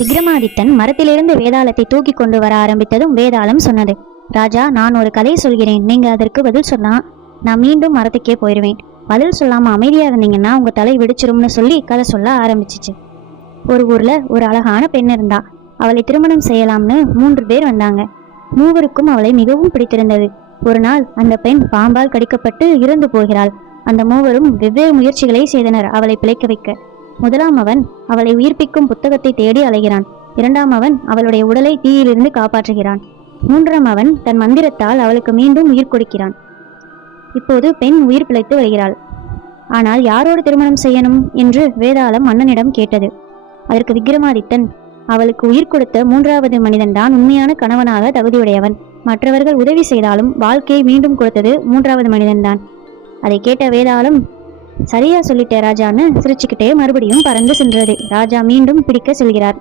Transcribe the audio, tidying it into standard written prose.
விக்ரமாதித்தன் மரத்திலிருந்து வேதாளத்தை தூக்கி கொண்டு வர ஆரம்பித்ததும் வேதாளம் சொன்னது, ராஜா, நான் ஒரு கதை சொல்கிறேன், நீங்க அதற்கு பதில் சொன்னா நான் மீண்டும் மரத்துக்கே போயிடுவேன். பதில் சொல்லாம அமைதியா இருந்தீங்கன்னா உங்க தலை வெடிச்சிரும்னு சொல்லி கதை சொல்ல ஆரம்பிச்சிச்சு. ஒரு ஊர்ல ஒரு அழகான பெண் இருந்தா. அவளை திருமணம் செய்யலாம்னு 3 பேர் வந்தாங்க. மூவருக்கும் அவளை மிகவும் பிடித்திருந்தது. ஒரு நாள் அந்த பெண் பாம்பால் கடிக்கப்பட்டு இறந்து போகிறாள். அந்த மூவரும் வெவ்வேறு முயற்சிகளை செய்தனர் அவளை பிழைக்க வைக்க. முதலாம் அவன் அவளை உயிர்ப்பிக்கும் புத்தகத்தை தேடி அலைகிறான். 2ஆம் அவன் அவளுடைய உடலை தீயிலிருந்து காப்பாற்றுகிறான். 3ஆம் அவன் தன் மந்திரத்தால் அவளுக்கு மீண்டும் உயிர் கொடுக்கிறான். இப்போது பெண் உயிர் பிழைத்து வருகிறாள். ஆனால் யாரோடு திருமணம் செய்யணும் என்று வேதாளம் மன்னனிடம் கேட்டது. அதற்கு விக்ரமாதித்தன், அவளுக்கு உயிர் கொடுத்த 3வது மனிதன் தான் உண்மையான கணவனாக தகுதியுடையவன். மற்றவர்கள் உதவி செய்தாலும் வாழ்க்கையை மீண்டும் கொடுத்தது 3வது மனிதன்தான். அதை கேட்ட வேதாளம், சரியா சொல்லிட்டே ராஜான்னு சிரிச்சுக்கிட்டே மறுபடியும் பறந்து சென்றது. ராஜா மீண்டும் பிடிக்க செல்கிறார்.